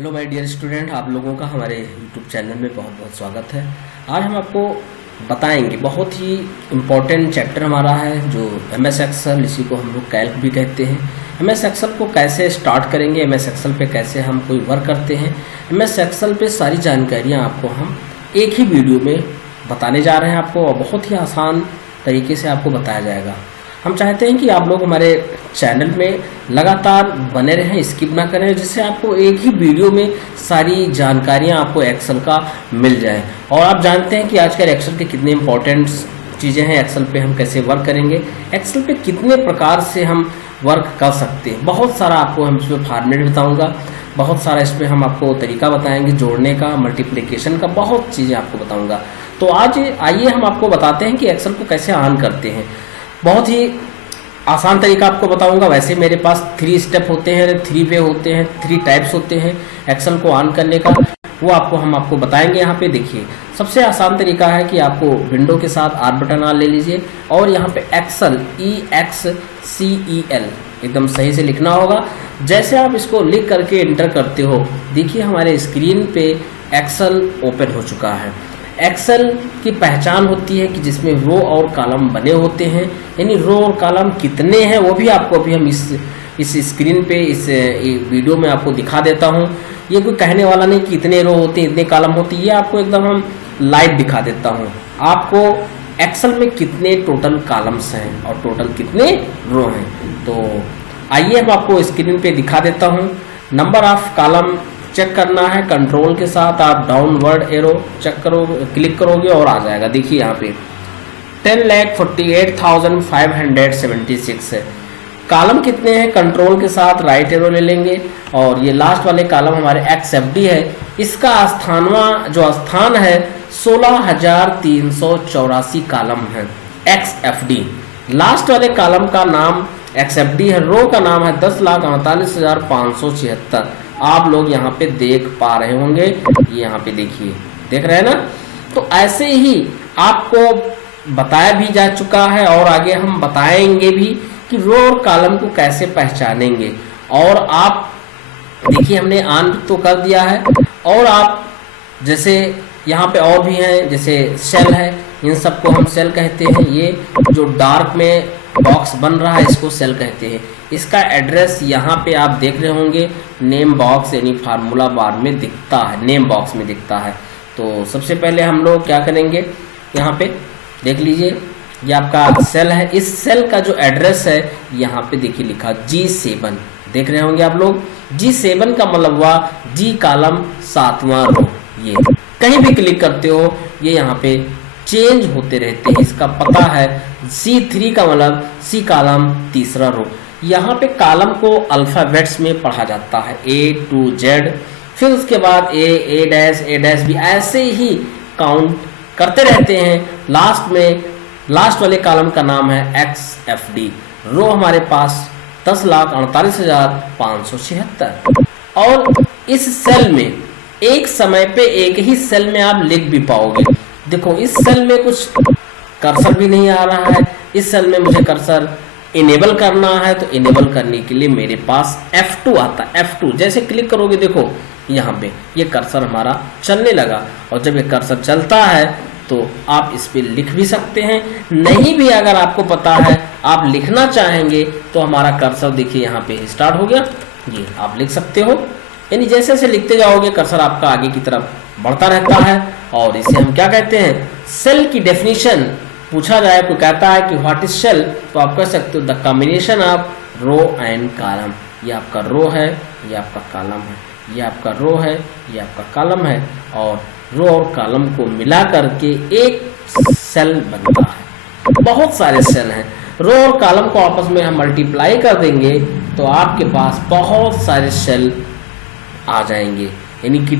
Hello my dear student, आप लोगों का हमारे यूट्यूब चैनल में बहुत बहुत स्वागत है। आज हम आपको बताएंगे, बहुत ही इम्पोर्टेंट चैप्टर हमारा है जो एमएस एक्सेल, इसी को हम लोग कैल्क भी कहते हैं। एमएस एक्सेल को कैसे स्टार्ट करेंगे, एमएस एक्सेल पे कैसे हम कोई वर्क करते हैं, एमएस एक्सेल पे सारी जानकारियाँ आपको हम एक ही वीडियो में बताने जा रहे हैं आपको, और बहुत ही आसान तरीके से आपको बताया जाएगा। हम चाहते हैं कि आप लोग हमारे चैनल में लगातार बने रहें, स्किप ना करें, जिससे आपको एक ही वीडियो में सारी जानकारियां आपको एक्सेल का मिल जाए। और आप जानते हैं कि आजकल एक्सेल के कितने इंपॉर्टेंट चीज़ें हैं, एक्सेल पे हम कैसे वर्क करेंगे, एक्सेल पे कितने प्रकार से हम वर्क कर सकते हैं। बहुत सारा आपको हम इसमें फॉर्मेट बताऊँगा, बहुत सारा इसमें हम आपको तरीका बताएंगे जोड़ने का, मल्टीप्लिकेशन का, बहुत चीज़ें आपको बताऊँगा। तो आज आइए हम आपको बताते हैं कि एक्सेल को कैसे ऑन करते हैं। बहुत ही आसान तरीका आपको बताऊंगा। वैसे मेरे पास 3 स्टेप होते हैं, 3 वे होते हैं, 3 टाइप्स होते हैं एक्सेल को ऑन करने का, वो हम आपको बताएंगे। यहाँ पे देखिए, सबसे आसान तरीका है कि आपको विंडो के साथ आर बटन ऑन ले लीजिए और यहाँ पे एक्सेल EXCEL एकदम सही से लिखना होगा। जैसे आप इसको लिख करके इंटर करते हो, देखिए हमारे स्क्रीन पे एक्सेल ओपन हो चुका है। एक्सेल की पहचान होती है कि जिसमें रो और कॉलम बने होते हैं, यानी रो और कॉलम कितने हैं वो भी आपको अभी हम इस स्क्रीन पे इस वीडियो में आपको दिखा देता हूँ। ये कोई कहने वाला नहीं कि इतने रो होते हैं, इतने कॉलम होते हैं, ये आपको एकदम हम लाइव दिखा देता हूँ आपको एक्सेल में कितने टोटल कॉलम्स हैं और टोटल कितने रो हैं। तो आइए हम आपको स्क्रीन पे दिखा देता हूँ। नंबर ऑफ कॉलम चेक करना है, कंट्रोल के साथ आप डाउनवर्ड एरो चेक क्लिक करोगे और आ जाएगा। देखिए यहाँ पे 10,48,576 है। कॉलम कितने हैं, कंट्रोल के साथ राइट एरो ले लेंगे और ये लास्ट वाले कॉलम हमारे XFD है। इसका जो स्थान है 16,384 कॉलम है XFD। लास्ट वाले कॉलम का नाम XFD है, रो का नाम है 10,48,576। आप लोग यहाँ पे देख पा रहे होंगे, ये यहाँ पे देखिए, देख रहे हैं ना। तो ऐसे ही आपको बताया भी जा चुका है और आगे हम बताएंगे भी कि रो और कॉलम को कैसे पहचानेंगे। और आप देखिए, हमने ऑन तो कर दिया है, और आप जैसे यहाँ पे और भी हैं, जैसे सेल है, इन सबको हम सेल कहते हैं। ये जो डार्क में बॉक्स बन रहा है इसको सेल कहते हैं। इसका एड्रेस यहाँ पे आप देख रहे होंगे, नेम बॉक्स यानी फार्मूला बार में दिखता है, नेम बॉक्स में दिखता है। तो सबसे पहले हम लोग क्या करेंगे, यहाँ पे देख लीजिए, ये आपका सेल है। इस सेल का जो एड्रेस है यहाँ पे देखिए लिखा G7, देख रहे होंगे आप लोग। G7 का मतलब हुआ G कॉलम 7वां रो। ये कहीं भी क्लिक करते हो ये यहाँ पे चेंज होते रहते हैं। इसका पता है C3 का मतलब C कॉलम 3रा रो। यहाँ पे कॉलम को अल्फाबेट्स में पढ़ा जाता है A to Z, फिर उसके बाद A डैश भी, ऐसे ही काउंट करते रहते हैं। लास्ट वाले कॉलम का नाम है XFD। रो हमारे पास 10,48,576। और इस सेल में एक समय पे एक ही सेल में आप लिख भी पाओगे। देखो, इस सेल में कुछ कर्सर भी नहीं आ रहा है। इस सेल में मुझे कर्सर इनेबल करना है, तो इनेबल करने के लिए मेरे पास F2 आता है। F2 जैसे क्लिक करोगे, देखो यहाँ पे ये कर्सर हमारा चलने लगा। और जब ये कर्सर चलता है तो आप इस पे लिख भी सकते हैं। नहीं भी अगर आपको पता है, आप लिखना चाहेंगे, तो हमारा कर्सर देखिए यहाँ पे स्टार्ट हो गया, ये आप लिख सकते हो। यानी जैसे जैसे लिखते जाओगे कर्सर आपका आगे की तरफ बढ़ता रहता है। और इसे हम क्या कहते हैं, सेल की डेफिनेशन पूछा जाए, कोई कहता है कि व्हाट इज सेल, तो आप कह सकते हो the combination of row and column. ये आपका रो है, ये आपका कॉलम है, ये आपका रो है, ये आपका कॉलम है, और रो और कॉलम को मिला करके एक सेल बनता है। बहुत सारे सेल हैं। रो और कॉलम को आपस में हम मल्टीप्लाई कर देंगे तो आपके पास बहुत सारे सेल आ जाएंगे। यानी कि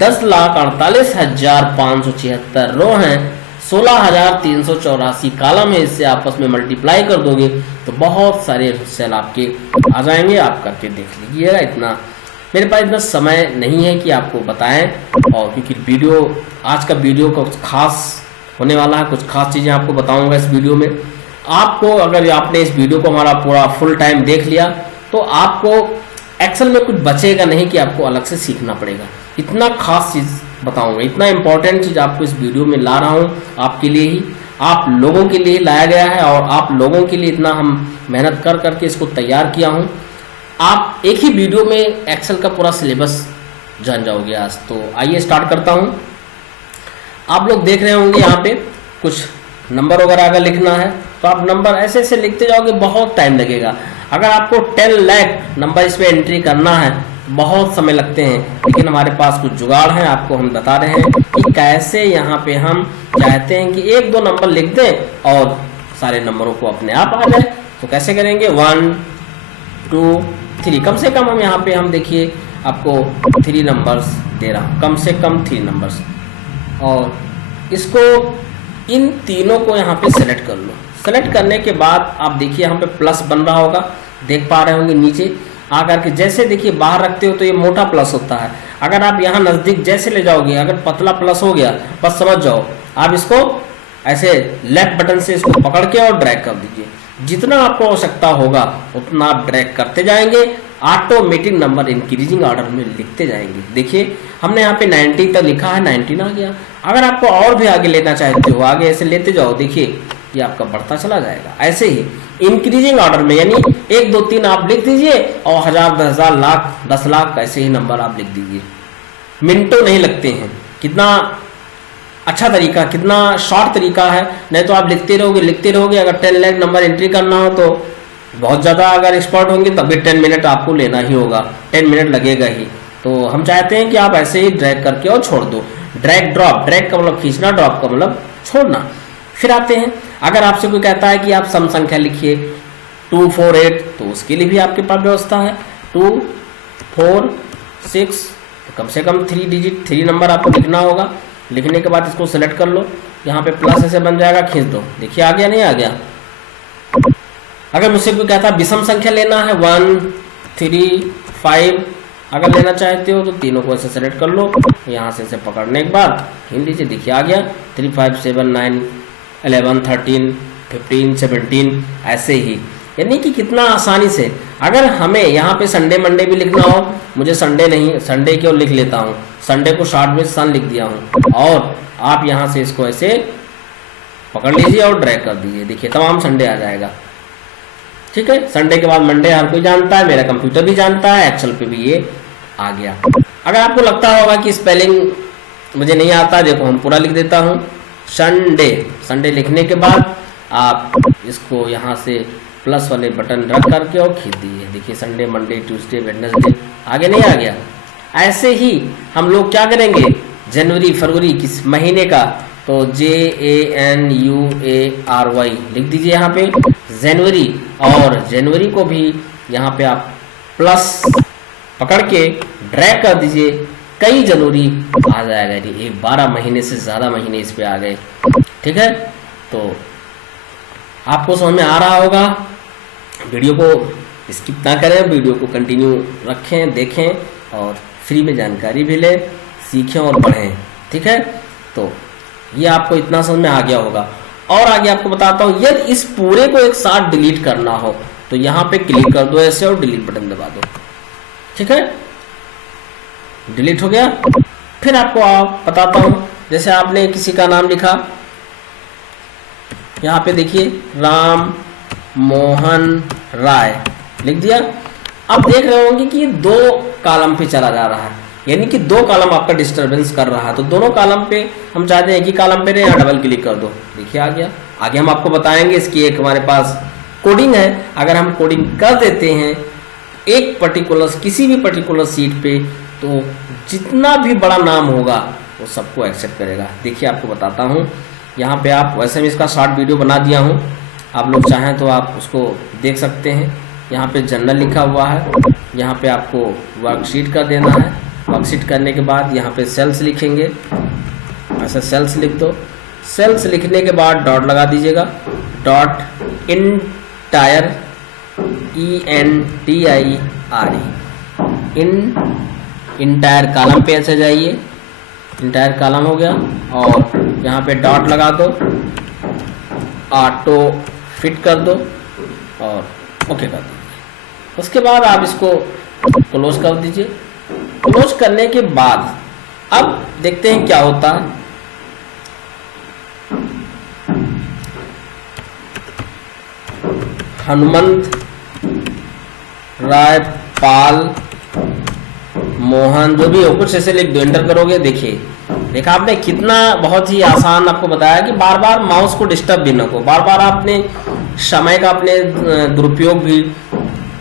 10,48,576 रो हैं, 16,384 कॉलम है। इससे आपस में मल्टीप्लाई कर दोगे तो बहुत सारे सेल आपके आ जाएंगे। आप करके देख लीजिएगा। इतना मेरे पास इतना समय नहीं है कि आपको बताएं, और क्योंकि आज का वीडियो कुछ खास होने वाला है, कुछ खास चीज़ें आपको बताऊंगा इस वीडियो में। आपको अगर आपने इस वीडियो को हमारा पूरा फुल टाइम देख लिया तो आपको एक्सेल में कुछ बचेगा नहीं कि आपको अलग से सीखना पड़ेगा। इतना खास चीज़ बताऊंगा, इतना इंपॉर्टेंट चीज़ आपको इस वीडियो में ला रहा हूँ, आपके लिए ही, आप लोगों के लिए लाया गया है और आप लोगों के लिए इतना हम मेहनत कर करके इसको तैयार किया हूँ। आप एक ही वीडियो में एक्सेल का पूरा सिलेबस जान जाओगे आज। तो आइए स्टार्ट करता हूँ। आप लोग देख रहे होंगे यहाँ पे कुछ नंबर वगैरह अगर लिखना है तो आप नंबर ऐसे ऐसे लिखते जाओगे, बहुत टाइम लगेगा। अगर आपको 10 लाख नंबर इसमें एंट्री करना है बहुत समय लगते हैं, लेकिन हमारे पास कुछ जुगाड़ है, आपको हम बता रहे हैं कि कैसे यहाँ पे हम चाहते हैं कि 1-2 नंबर लिख दें और सारे नंबरों को अपने आप आ जाए। तो कैसे करेंगे, 1 2 3, कम से कम हम यहाँ पे हम देखिए आपको 3 नंबर्स दे रहा हूँ, कम से कम 3 नंबर्स, और इसको इन तीनों को यहाँ पे सेलेक्ट कर लो। सेलेक्ट करने के बाद आप देखिए यहाँ पे प्लस बन रहा होगा, देख पा रहे होंगे नीचे आकर के। जैसे देखिए बाहर रखते हो तो ये मोटा प्लस होता है, अगर आप यहाँ नज़दीक जैसे ले जाओगे, अगर पतला प्लस हो गया, बस समझ जाओ आप इसको ऐसे लेफ्ट बटन से इसको पकड़ के और ड्रैग कर दीजिए। जितना आपको आवश्यकता होगा उतना आप ड्रैग करते जाएंगे, ऑटोमेटिक नंबर इंक्रीजिंग ऑर्डर में लिखते जाएंगे। देखिए हमने यहाँ पे 90 तक लिखा है, 19 आ गया। अगर आपको और भी आगे लेना चाहते हो, आगे ऐसे लेते जाओ, देखिए ये आपका बढ़ता चला जाएगा। ऐसे ही इंक्रीजिंग ऑर्डर में, यानी 1 2 3 आप लिख दीजिए और 1000 10,000 लाख 10 लाख ऐसे ही नंबर आप लिख दीजिए। मिनटों नहीं लगते हैं। कितना अच्छा तरीका, कितना शॉर्ट तरीका है। नहीं तो आप लिखते रहोगे। अगर 10 लाख नंबर एंट्री करना हो तो बहुत ज़्यादा अगर एक्सपर्ट होंगे तब भी 10 मिनट आपको लेना ही होगा, 10 मिनट लगेगा ही। तो हम चाहते हैं कि आप ऐसे ही ड्रैग करके और छोड़ दो। ड्रैग ड्रॉप, ड्रैग का मतलब खींचना, ड्रॉप का मतलब छोड़ना। फिर आते हैं, अगर आपसे कोई कहता है कि आप सम संख्या लिखिए 2 4 8, तो उसके लिए भी आपके पास व्यवस्था है। 2 4 6, तो कम से कम 3 डिजिट 3 नंबर आपको लिखना होगा। लिखने के बाद इसको सेलेक्ट कर लो, यहाँ पे प्लस ऐसे बन जाएगा, खींच दो, देखिए आ गया नहीं आ गया। अगर मुझसे कोई कहता है विषम संख्या लेना है 1 3 5, अगर लेना चाहते हो तो तीनों को ऐसे सेलेक्ट कर लो, यहाँ से पकड़ने के बाद खींच लीजिए, देखिए आ गया 3 5 7 9 11 13 15 17, ऐसे ही। यानी कि कितना आसानी से। अगर हमें यहाँ पे संडे मंडे भी लिखना हो, मुझे संडे नहीं, संडे क्यों लिख लेता हूँ, संडे को शॉर्ट में सन लिख दिया हूँ, और आप यहाँ से इसको ऐसे पकड़ लीजिए और ड्रैग कर दीजिए, देखिए तमाम संडे आ जाएगा। ठीक है, संडे के बाद मंडे हर कोई जानता है, मेरा कंप्यूटर भी जानता है, एक्सेल पे भी ये आ गया। अगर आपको लगता होगा कि स्पेलिंग मुझे नहीं आता, देखो हम पूरा लिख देता हूँ, संडे। संडे लिखने के बाद आप इसको यहाँ से प्लस वाले बटन रख करके और खींच दीजिए, देखिए संडे मंडे ट्यूसडे वेडनेसडे, आगे नहीं आ गया। ऐसे ही हम लोग क्या करेंगे, जनवरी फरवरी किस महीने का, तो JANUARY लिख दीजिए यहाँ पे जनवरी, और जनवरी को भी यहाँ पे आप प्लस पकड़ के ड्रैग कर दीजिए, कई जनवरी आ जाएगा। ये 12 महीने से ज़्यादा महीने इस पे आ गए। ठीक है, तो आपको समझ में आ रहा होगा। वीडियो को स्किप ना करें, वीडियो को कंटिन्यू रखें, देखें और फ्री में जानकारी भी लें, सीखें और पढ़ें। ठीक है, तो ये आपको इतना समझ में आ गया होगा। और आगे आपको बताता हूँ, यदि इस पूरे को एक साथ डिलीट करना हो तो यहाँ पे क्लिक कर दो ऐसे और डिलीट बटन दबा दो। ठीक है, डिलीट हो गया। फिर आपको बताता हूँ, जैसे आपने किसी का नाम लिखा, यहाँ पे देखिए राम मोहन राय लिख दिया। अब देख रहे होंगे कि ये 2 कॉलम पे चला जा रहा है, यानी कि 2 कॉलम आपका डिस्टरबेंस कर रहा है। तो दोनों कॉलम पे हम चाहते हैं एक ही कॉलम पे रहे, यहाँ डबल क्लिक कर दो, देखिए आ गया। आगे हम आपको बताएंगे, इसकी एक हमारे पास कोडिंग है। अगर हम कोडिंग कर देते हैं एक पर्टिकुलर, किसी भी पर्टिकुलर सीट पे, तो जितना भी बड़ा नाम होगा वो सबको एक्सेप्ट करेगा। देखिए आपको बताता हूँ, यहाँ पे आप, वैसे मैं इसका शॉर्ट वीडियो बना दिया हूँ, आप लोग चाहें तो आप उसको देख सकते हैं। यहाँ पे जनरल लिखा हुआ है, यहाँ पे आपको वर्कशीट कर देना है। वर्कशीट करने के बाद यहाँ पे सेल्स लिखेंगे, ऐसा सेल्स लिख दो। सेल्स लिखने के बाद डॉट लगा दीजिएगा, dot entire ENTIRE, entire column पे ऐसे जाइए, इंटायर कॉलम हो गया, और यहाँ पे डॉट लगा दो, ऑटो फिट कर दो और ओके कर दो। उसके बाद आप इसको क्लोज कर दीजिए। क्लोज करने के बाद अब देखते हैं क्या होता है। हनुमंत राय पाल मोहन, जो भी हो कुछ ऐसे लिख दो, एंटर करोगे। देखिए देखा आपने कितना बहुत ही आसान आपको बताया कि बार बार माउस को डिस्टर्ब भी ना हो, बार बार आपने समय का अपने दुरुपयोग भी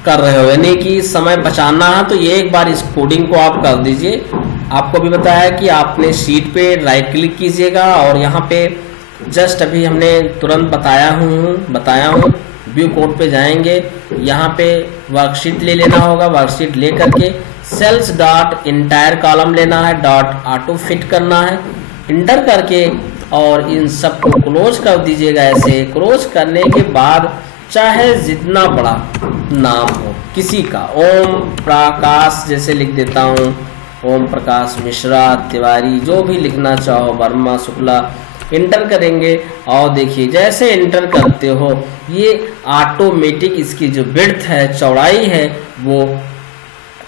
कर रहे हो, यानी कि समय बचाना है तो ये एक बार इस कोडिंग को आप कर दीजिए। आपको भी बताया कि आपने शीट पे राइट क्लिक कीजिएगा और यहाँ पे जस्ट अभी हमने तुरंत बताया हूँ व्यू कोड पे जाएंगे, यहाँ पे वर्कशीट ले लेना होगा। वर्कशीट ले करके सेल्स डॉट इंटायर कॉलम लेना है, डॉट ऑटो फिट करना है, इंटर करके और इन सब को क्लोज कर दीजिएगा। ऐसे क्लोज करने के बाद चाहे जितना बड़ा नाम हो किसी का, ओम प्रकाश जैसे लिख देता हूँ, ओम प्रकाश मिश्रा तिवारी, जो भी लिखना चाहो, वर्मा शुक्ला, इंटर करेंगे। और देखिए जैसे इंटर करते हो ये ऑटोमेटिक इसकी जो विड्थ है, चौड़ाई है, वो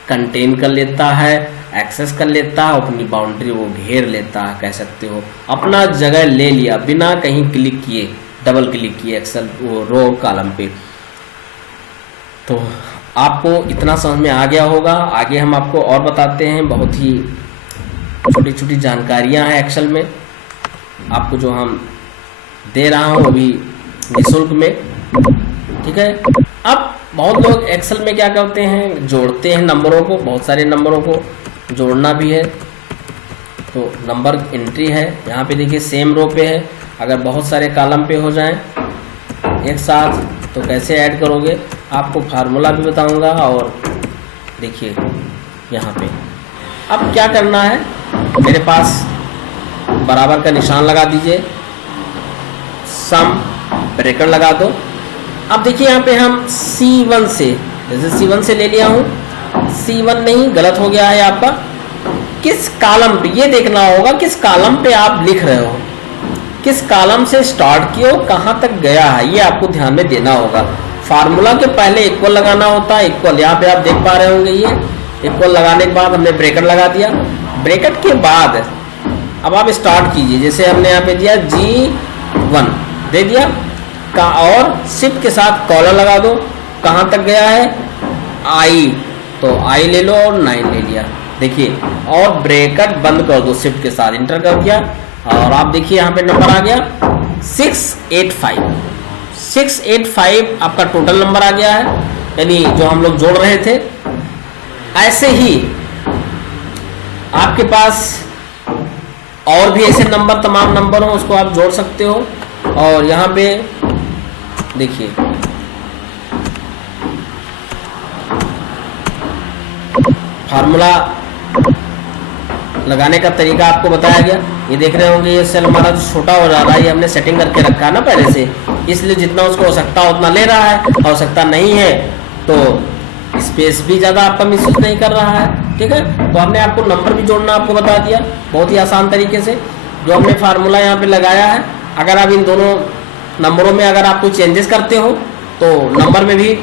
कंटेन कर लेता है, एक्सेस कर लेता है, अपनी बाउंड्री वो घेर लेता है, कह सकते हो अपना जगह ले लिया बिना कहीं क्लिक किए, डबल क्लिक किए एक्सेल वो रो कॉलम पे। तो आपको इतना समझ में आ गया होगा। आगे हम आपको और बताते हैं, बहुत ही छोटी छोटी जानकारियां हैं एक्सेल में आपको जो हम दे रहा हूँ अभी निःशुल्क में, ठीक है। अब बहुत लोग एक्सेल में क्या करते हैं, जोड़ते हैं नंबरों को, बहुत सारे नंबरों को जोड़ना भी है। तो नंबर एंट्री है, यहाँ पे देखिए सेम रो पे है, अगर बहुत सारे कॉलम पे हो जाएं एक साथ तो कैसे ऐड करोगे, आपको फार्मूला भी बताऊंगा। और देखिए यहाँ पे अब क्या करना है, मेरे पास बराबर का निशान लगा दीजिए, सम ब्रैकेट लगा दो। अब देखिए यहाँ पे हम C1 से, जैसे C1 से ले लिया हूँ, C1 नहीं, गलत हो गया है आपका, किस कॉलम पे ये देखना होगा, किस कॉलम पे आप लिख रहे हो, किस कॉलम से स्टार्ट किया हो, कहाँ तक गया है, ये आपको ध्यान में देना होगा। फार्मूला के पहले इक्वल लगाना होता है, इक्वल यहाँ पे आप देख पा रहे होंगे, ये इक्वल लगाने के बाद हमने ब्रैकेट लगा दिया। ब्रैकेट के बाद अब आप स्टार्ट कीजिए, जैसे हमने यहाँ पे दिया G1 दे दिया का, और शिफ्ट के साथ कॉलर लगा दो, कहाँ तक गया है I, तो I ले लो और 9 ले लिया, देखिए, और ब्रैकेट बंद कर दो, शिफ्ट के साथ इंटर कर दिया। और आप देखिए यहाँ पे नंबर आ गया 685, 685 आपका टोटल नंबर आ गया है, यानी जो हम लोग जोड़ रहे थे। ऐसे ही आपके पास और भी ऐसे नंबर, तमाम नंबर हो, उसको आप जोड़ सकते हो। और यहाँ पे देखिए फार्मूला लगाने का तरीका आपको बताया गया। ये देख रहे होंगे ये सेल हमारा जो छोटा हो रहा है, ये हमने सेटिंग करके रखा है ना पहले से, इसलिए जितना उसको आवश्यकता उतना ले रहा है, आवश्यकता नहीं है तो स्पेस भी ज़्यादा आपका मिसयूज नहीं कर रहा है, ठीक है। तो हमने आपको नंबर भी जोड़ना आपको बता दिया बहुत ही आसान तरीके से, जो हमने फार्मूला यहाँ पे लगाया है। अगर आप इन दोनों नंबरों में अगर आप कोई चेंजेस करते हो तो नंबर में भी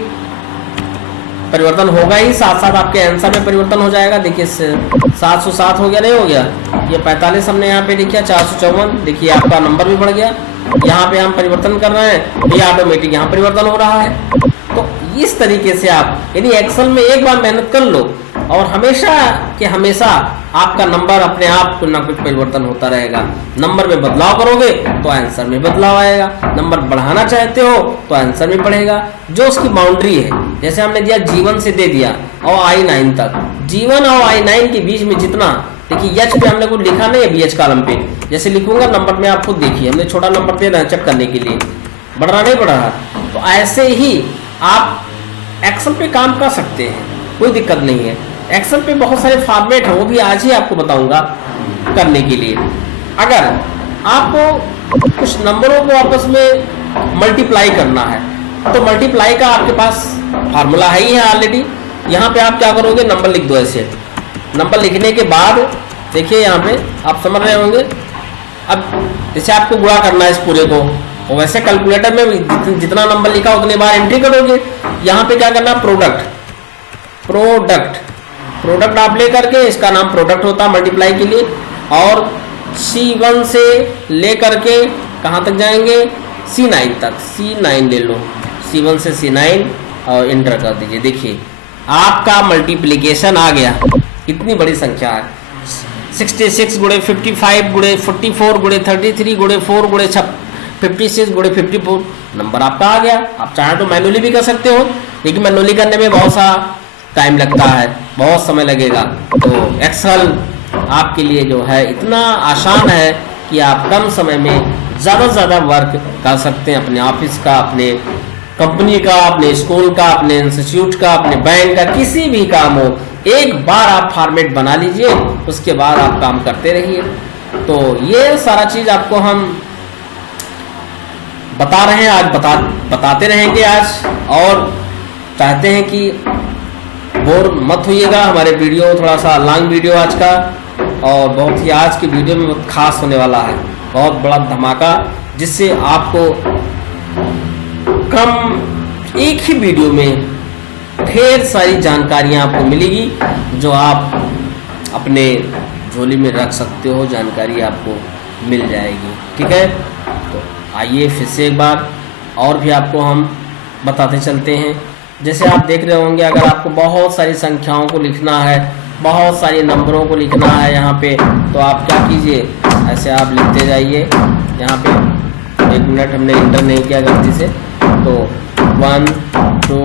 परिवर्तन होगा ही, साथ साथ आपके आंसर में परिवर्तन हो जाएगा। देखिए 707 हो गया, नहीं हो गया, ये 45 हमने यहाँ पे लिखा, 454, देखिए आपका नंबर भी बढ़ गया। यहाँ पे हम परिवर्तन कर रहे हैं, ये ऑटोमेटिक यहाँ परिवर्तन हो रहा है। तो इस तरीके से आप यानी एक्सेल में एक बार मेहनत कर लो और हमेशा कि हमेशा आपका नंबर अपने आप कुछ ना कुछ परिवर्तन होता रहेगा। नंबर में बदलाव करोगे तो आंसर में बदलाव आएगा, नंबर बढ़ाना चाहते हो तो आंसर में बढ़ेगा, जो उसकी बाउंड्री है। जैसे हमने दिया G1 से दे दिया और I9 तक, G1 और I9 के बीच में जितना, देखिए H पे हमने कुछ लिखा नहीं है, BH कॉलम पे जैसे लिखूंगा नंबर में आप खुद देखिए, हमने छोटा नंबर दे रहे हैं चेक करने के लिए, बढ़ रहा नहीं बढ़ रहा। तो ऐसे ही आप एक्सेल पे काम कर सकते हैं, कोई दिक्कत नहीं है। एक्सेल पे बहुत सारे फॉर्मेट हैं, वो भी आज ही आपको बताऊंगा करने के लिए। अगर आपको कुछ नंबरों को आपस में मल्टीप्लाई करना है तो मल्टीप्लाई का आपके पास फार्मूला है ही है ऑलरेडी। यहाँ पे आप क्या करोगे, नंबर लिख दो ऐसे, नंबर लिखने के बाद देखिए यहाँ पे आप समझ रहे होंगे। अब जैसे आपको गुणा करना है इस पूरे को, और वैसे कैलकुलेटर में जितना नंबर लिखा उतने बार एंट्री करोगे। यहाँ पे क्या करना, प्रोडक्ट, प्रोडक्ट आप लेकर के, इसका नाम प्रोडक्ट होता है मल्टीप्लाई के लिए, और C1 से लेकर के कहाँ तक जाएंगे, C9 तक, C9 ले लो, C1 से C9 और इंटर कर दीजिए। देखिए आपका मल्टीप्लिकेशन आ गया, कितनी बड़ी संख्या है, 66 गुणे 55 गुणे 44 गुणे 33 गुणे 4 गुणे 56 गुणे 54, नंबर आपका आ गया। आप चाहे तो मैनुअली भी कर सकते हो, लेकिन मैनुअली करने में बहुत सा टाइम लगता है, बहुत समय लगेगा। तो एक्सेल आपके लिए जो है इतना आसान है कि आप कम समय में ज़्यादा से ज़्यादा वर्क कर सकते हैं, अपने ऑफिस का, अपने कंपनी का, अपने स्कूल का, अपने इंस्टीट्यूट का, अपने बैंक का, किसी भी काम हो, एक बार आप फॉर्मेट बना लीजिए, उसके बाद आप काम करते रहिए। तो ये सारा चीज़ आपको हम बता रहे हैं, आज बताते रहेंगे आज, और चाहते हैं कि बोर मत होइएगा। हमारे वीडियो थोड़ा सा लॉन्ग वीडियो आज का, और बहुत ही आज की वीडियो में बहुत खास होने वाला है, बहुत बड़ा धमाका, जिससे आपको कम एक ही वीडियो में ढेर सारी जानकारियाँ आपको मिलेगी, जो आप अपने झोली में रख सकते हो, जानकारी आपको मिल जाएगी। ठीक है, तो आइए फिर से एक बार और भी आपको हम बताते चलते हैं। जैसे आप देख रहे होंगे, अगर आपको बहुत सारी संख्याओं को लिखना है, बहुत सारे नंबरों को लिखना है यहाँ पे, तो आप क्या कीजिए, ऐसे आप लिखते जाइए। यहाँ पे 1 मिनट हमने इंटर नहीं किया गलती से, तो 1 2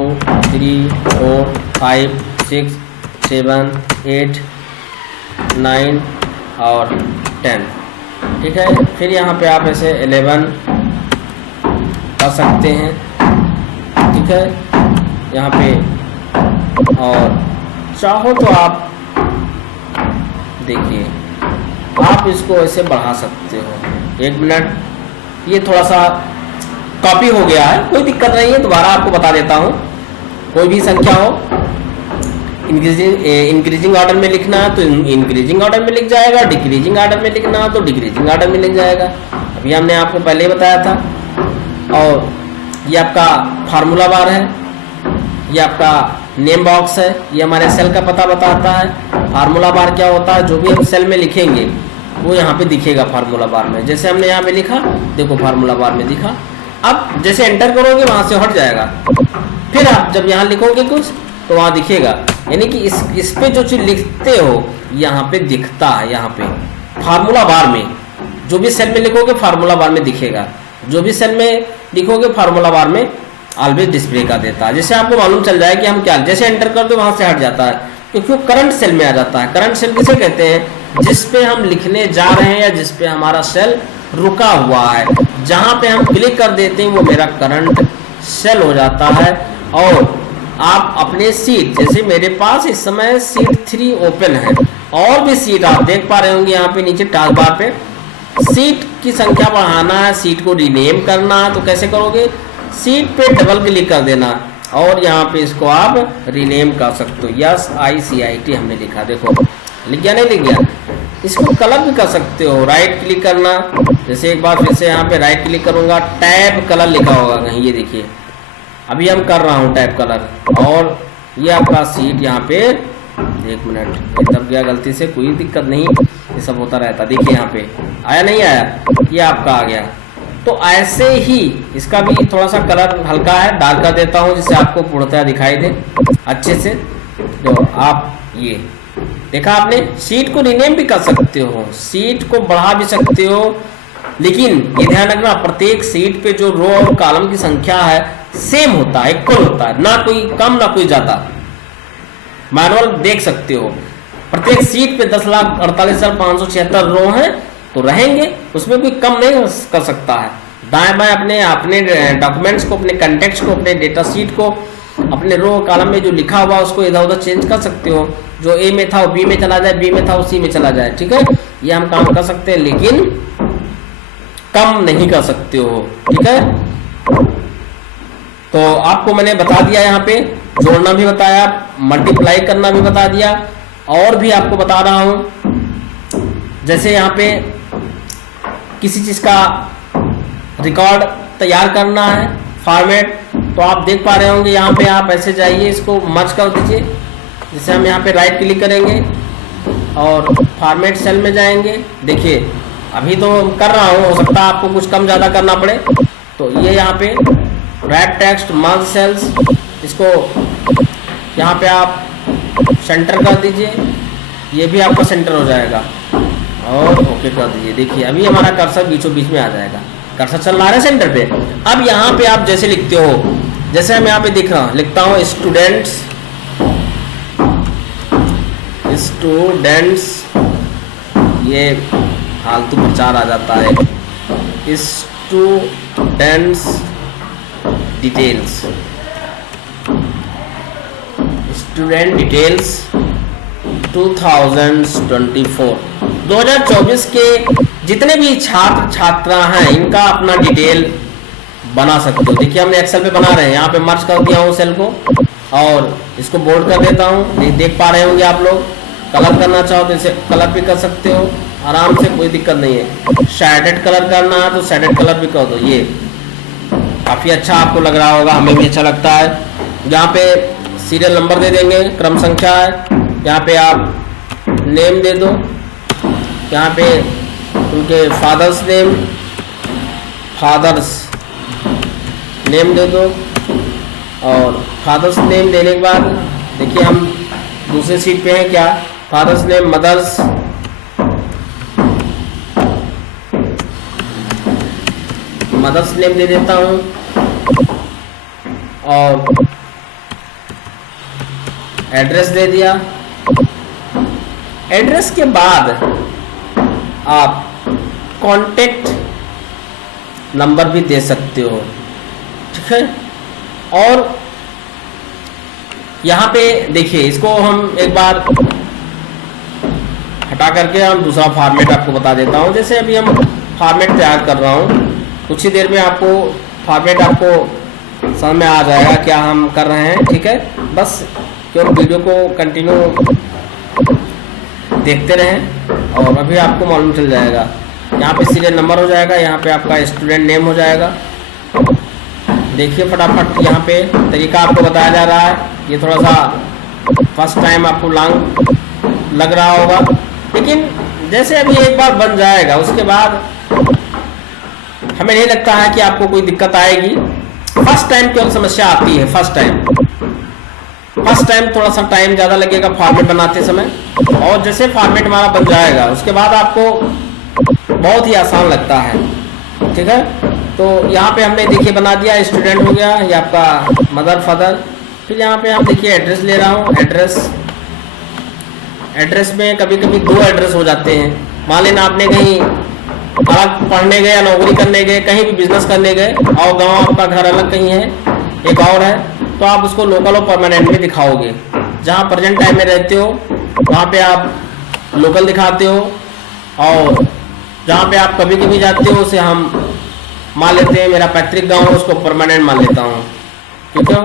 3 4 5 6 7 8 9 और 10। ठीक है, फिर यहाँ पे आप ऐसे 11 कर सकते हैं। ठीक है, यहाँ पे, और चाहो तो आप देखिए, आप इसको ऐसे बढ़ा सकते हो। 1 मिनट, ये थोड़ा सा कॉपी हो गया है, कोई दिक्कत नहीं है, दोबारा आपको बता देता हूँ। कोई भी संख्या हो, इंक्रीजिंग ऑर्डर में लिखना है तो इंक्रीजिंग ऑर्डर में लिख जाएगा, डिक्रीजिंग ऑर्डर में लिखना है तो डिक्रीजिंग ऑर्डर में लिख जाएगा। अभी हमने आपको पहले ही बताया था। और ये आपका फार्मूला बार है, ये आपका नेम बॉक्स है, ये हमारे सेल का पता बताता है। फार्मूला बार क्या होता है, जो भी हम सेल में लिखेंगे वो यहाँ पे दिखेगा फार्मूला बार में। जैसे हमने यहाँ पे लिखा, देखो फार्मूला बार में दिखा। अब जैसे एंटर करोगे वहां से हट जाएगा, फिर आप जब यहाँ लिखोगे कुछ तो वहाँ दिखेगा, यानी कि इस पे जो चीज लिखते हो यहाँ पे दिखता है। यहाँ पे फार्मूला बार में जो भी सेल में लिखोगे फार्मूला बार में दिखेगा, जो भी सेल में लिखोगे फार्मूला बार में ऑलवेज डिस्प्ले कर देता है। जैसे आपको मालूम चल जाए कि हम क्या, जैसे एंटर कर दो वहां से हट जाता है, क्योंकि वो करंट सेल में आ जाता है। करंट सेल किसे कहते हैं, जिस पे हम लिखने जा रहे हैं या जिस पे हमारा सेल रुका हुआ है, जहां पे हम क्लिक कर देते हैं वो मेरा करंट सेल हो जाता है। और आप अपने सीट, जैसे मेरे पास इस समय सीट 3 ओपन है, और भी सीट आप देख पा रहे होंगे यहाँ पे नीचे टास्क बार पे। सीट की संख्या बढ़ाना है, सीट को रीनेम करना है, तो कैसे करोगे, सीट पे डबल क्लिक कर देना और यहाँ पे इसको आप रीनेम कर सकते हो। SICIT हमने लिखा, देखो लिख गया, नहीं लिख गया। इसको कलर भी कर सकते हो, राइट क्लिक करना, जैसे एक बार फिर से यहाँ पे राइट क्लिक करूंगा, टैब कलर लिखा होगा कहीं, ये देखिए अभी हम कर रहा हूँ टैब कलर। और ये आपका सीट यहाँ पे, 1 मिनट, ये दब गया गलती से, कोई दिक्कत नहीं, ये सब होता रहता। देखिए यहाँ पे आया नहीं आया, ये आपका आ गया। तो ऐसे ही इसका भी थोड़ा सा कलर हल्का है, डार्क कर देता हूँ जिससे आपको पूर्णतः दिखाई दे अच्छे से। जो आप ये देखा आपने, सीट को रीनेम भी कर सकते हो, सीट को बढ़ा भी सकते हो, लेकिन ये ध्यान रखना प्रत्येक सीट पे जो रो और कॉलम की संख्या है सेम होता है, इक्वल होता है, ना कोई कम ना कोई ज्यादा। मैनुअल देख सकते हो, प्रत्येक सीट पे 10,48,576 रो हैं तो रहेंगे, उसमें कोई कम नहीं कर सकता है। दाएं बाएं अपने डॉक्यूमेंट्स को, अपने कंटेक्ट को, अपने डेटा शीट को, अपने रो कॉलम में जो लिखा हुआ उसको इधर उधर चेंज कर सकते हो। जो ए में था वो बी में चला जाए, बी में था वो सी में चला जाए। ठीक है, ये हम काम कर सकते हैं, लेकिन कम नहीं कर सकते हो। ठीक है, तो आपको मैंने बता दिया, यहाँ पे जोड़ना भी बताया, मल्टीप्लाई करना भी बता दिया, और भी आपको बता रहा हूं। जैसे यहाँ पे किसी चीज का रिकॉर्ड तैयार करना है, फॉर्मेट, तो आप देख पा रहे होंगे यहाँ पे आप ऐसे जाइए, इसको मर्ज कर दीजिए, जैसे हम यहाँ पे राइट क्लिक करेंगे और फॉर्मेट सेल में जाएंगे। देखिए अभी तो कर रहा हूँ, हो सकता है आपको कुछ कम ज़्यादा करना पड़े। तो ये यहाँ पे रैप टेक्स्ट मर्ज सेल्स, इसको यहाँ पे आप सेंटर कर दीजिए, ये भी आपका सेंटर हो जाएगा और ओके कर दीजिए। देखिए अभी हमारा कर्सर बीचों बीच में आ जाएगा, कर्सर चल रहा है सेंटर पे। अब यहाँ पे आप जैसे लिखते हो, जैसे हम यहाँ पे लिखता हूँ स्टूडेंट्स, ये फालतू प्रचार आ जाता है, स्टूडेंट्स डिटेल्स, स्टूडेंट डिटेल्स 2024 के जितने भी छात्र छात्रा हैं इनका अपना डिटेल बना सकते हो। देखिए हमने एक्सेल पे बना रहे हैं, यहाँ पे मर्ज कर दिया हूँ सेल को और इसको बोल्ड कर देता हूँ। देख पा रहे होंगे आप लोग। कलर करना चाहो तो इसे कलर भी कर सकते हो आराम से, कोई दिक्कत नहीं है। शेडेड कलर करना है तो शेडेड कलर भी कर दो। ये काफ़ी अच्छा आपको लग रहा होगा, हमें भी अच्छा लगता है। यहाँ पे सीरियल नंबर दे देंगे, क्रम संख्या है, यहाँ पे आप नेम दे दो, यहाँ पे उनके फादर्स नेम दे दो और फादर्स नेम देने के बाद देखिए हम दूसरे सीट पे हैं क्या, फादर्स नेम मदर्स नेम दे देता हूँ और एड्रेस दे दिया। एड्रेस के बाद आप कॉन्टेक्ट नंबर भी दे सकते हो, ठीक है। और यहाँ पे देखिए इसको हम एक बार हटा करके हम दूसरा फॉर्मेट आपको बता देता हूँ। जैसे अभी हम फॉर्मेट तैयार कर रहा हूँ, कुछ ही देर में आपको फॉर्मेट आपको समझ में आ जाएगा क्या हम कर रहे हैं, ठीक है। बस क्यों वीडियो को कंटिन्यू देखते रहें और अभी आपको मालूम चल जाएगा। यहाँ पे सीरियल नंबर हो जाएगा, यहाँ पे आपका स्टूडेंट नेम हो जाएगा। देखिए फटाफट यहाँ पे तरीका आपको बताया जा रहा है। ये थोड़ा सा फर्स्ट टाइम आपको लॉन्ग लग रहा होगा, लेकिन जैसे अभी एक बार बन जाएगा उसके बाद हमें नहीं लगता है कि आपको कोई दिक्कत आएगी। फर्स्ट टाइम केवल समस्या आती है, फर्स्ट टाइम थोड़ा सा टाइम ज़्यादा लगेगा फॉर्मेट बनाते समय, और जैसे फॉर्मेट हमारा बन जाएगा उसके बाद आपको बहुत ही आसान लगता है, ठीक है। तो यहाँ पे हमने देखिए बना दिया, स्टूडेंट हो गया, ये आपका मदर फादर। फिर यहाँ पे हम देखिए एड्रेस ले रहा हूँ। एड्रेस में कभी कभी 2 एड्रेस हो जाते हैं। मान लेना आपने कहीं अलग पढ़ने गए या नौकरी करने गए, कहीं भी बिजनेस करने गए और गांव आपका घर अलग कहीं है, एक और है, तो आप उसको लोकल और परमानेंट में दिखाओगे। जहाँ प्रेजेंट टाइम में रहते हो वहाँ पे आप लोकल दिखाते हो, और जहाँ पे आप कभी कभी जाते हो उसे हम मान लेते हैं मेरा पैतृक गांव है, उसको परमानेंट मान लेता हूँ, ठीक है।